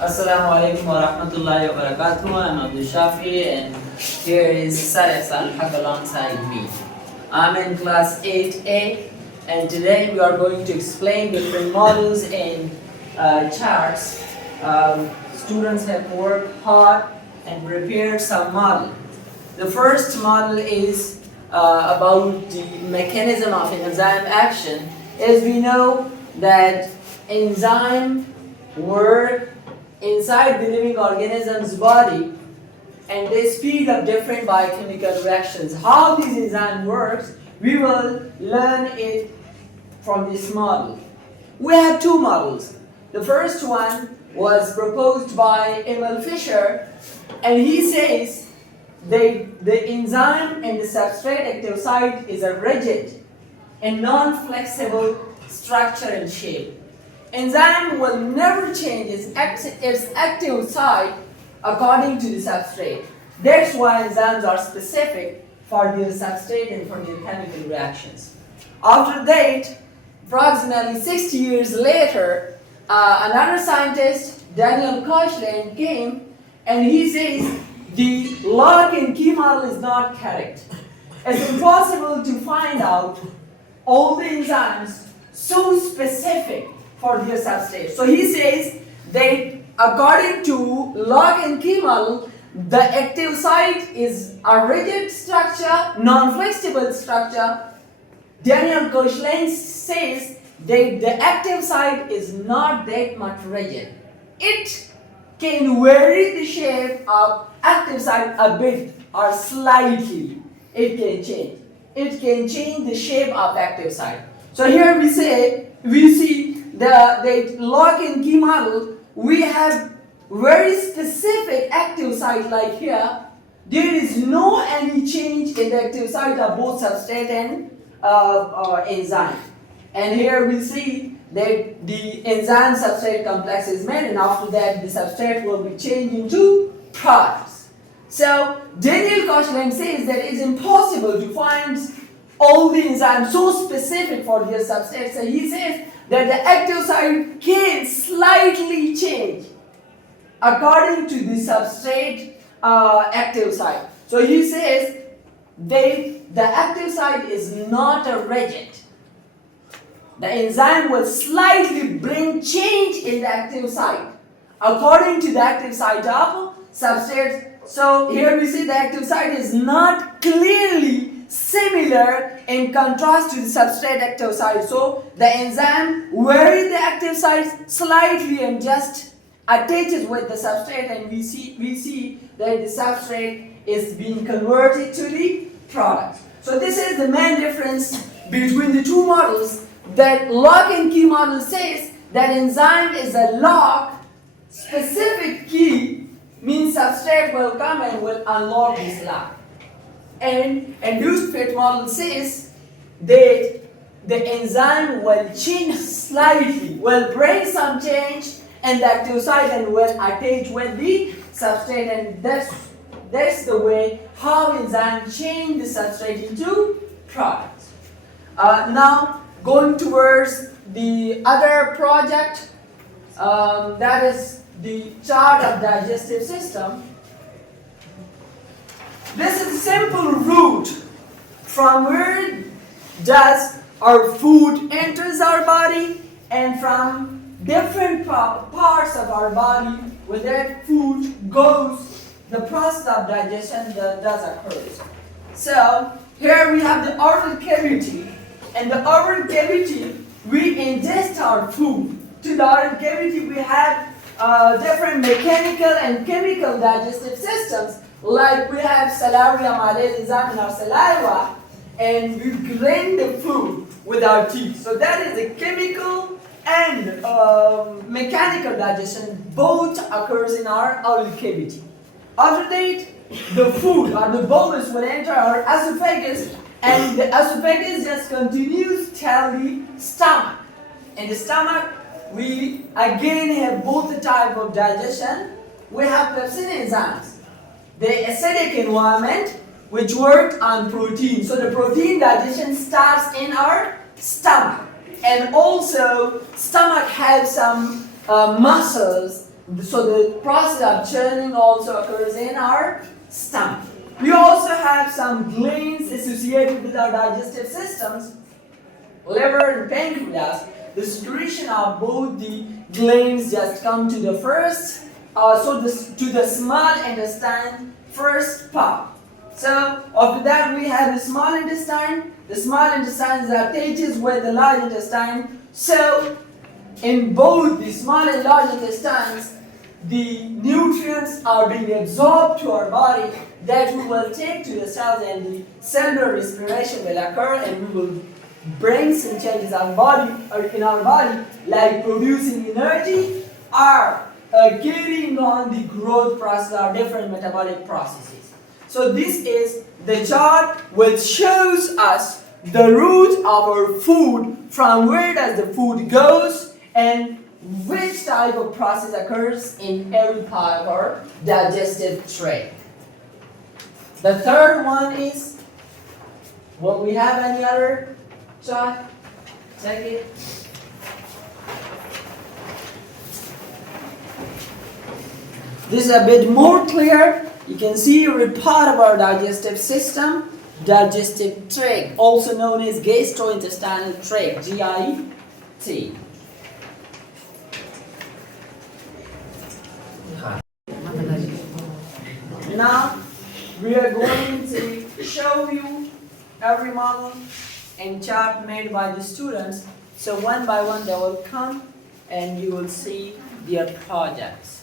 Assalamu alaikum wa rahmatullahi wa barakatuh. I'm Abdul Shafi and here is Sarek Al-Haq alongside me. I'm in class 8A and today we are going to explain different models and charts. Students have worked hard and prepared some models. The first model is about the mechanism of enzyme action. As we know that enzyme work inside the living organism's body and they speed up different biochemical reactions. How this enzyme works, we will learn it from this model. We have two models. The first one was proposed by Emil Fischer, and he says the enzyme and the substrate active site is a rigid and non-flexible structure and shape. Enzyme will never change its active site according to the substrate. That's why enzymes are specific for their substrate and for their chemical reactions. After that, approximately 60 years later, another scientist, Daniel Koshland, came and he says the lock and key model is not correct. It's impossible to find out all the enzymes so specific for their substrate. So he says that according to lock and key model, the active site is a rigid structure, non-flexible structure. Daniel Koshland says that the active site is not that much rigid. It can vary the shape of active site a bit or slightly. It can change. It can change the shape of active site. So here we see the lock and key model, we have very specific active site like here. There is no any change in the active site of both substrate and enzyme. And here we see that the enzyme substrate complex is made, and after that the substrate will be changed into products. So Daniel Koshland says that it's impossible to find all the enzymes so specific for their substrate. So he says that the active site can slightly change according to the substrate active site. So he says that the active site is not a rigid. The enzyme will slightly bring change in the active site according to the active site of substrate. So here we see the active site is not clearly similar in contrast to the substrate active site. So the enzyme varies the active site slightly and just attaches with the substrate, and we see that the substrate is being converted to the product. So this is the main difference between the two models. That lock and key model says that enzyme is a lock, specific key means substrate will come and will unlock this lock. And induced fit model says that the enzyme will change slightly, will bring some change in the active site and will attach with the substrate, and that's the way how enzyme change the substrate into products. Now going towards the other project, that is the chart of digestive system. This is a simple route from where does our food enters our body, and from different parts of our body where that food goes, the process of digestion does occur. So here we have the oral cavity, and the oral cavity we ingest our food. To the oral cavity we have different mechanical and chemical digestive systems. Like we have salivary amylase enzyme in our saliva, and we grind the food with our teeth. So that is the chemical and mechanical digestion. Both occurs in our oral cavity. After that, the food or the bolus will enter our esophagus, and the esophagus just continues till the stomach. In the stomach, we again have both the type of digestion. We have pepsin enzymes, the acidic environment, which work on protein. So the protein digestion starts in our stomach. And also, stomach has some muscles So the process of churning also occurs in our stomach. We also have some glands associated with our digestive systems, liver and pancreas. The secretion of both the glands just come to the first, to the small intestine first part. So after that we have the small intestine. The small intestine is attaches with the large intestine. So in both the small and large intestines, the nutrients are being absorbed to our body that we will take to the cells, and the cellular respiration will occur, and we will bring some changes in our body, like producing energy or carrying on the growth process or different metabolic processes. So this is the chart which shows us the route of our food, from where does the food goes, and which type of process occurs in every part of our digestive tract. The third one is, will we have any other chart? Check it. This is a bit more clear. You can see every part of our digestive system, digestive tract, also known as gastrointestinal tract, GIT. Now we are going to show you every model and chart made by the students. So one by one they will come and you will see their projects.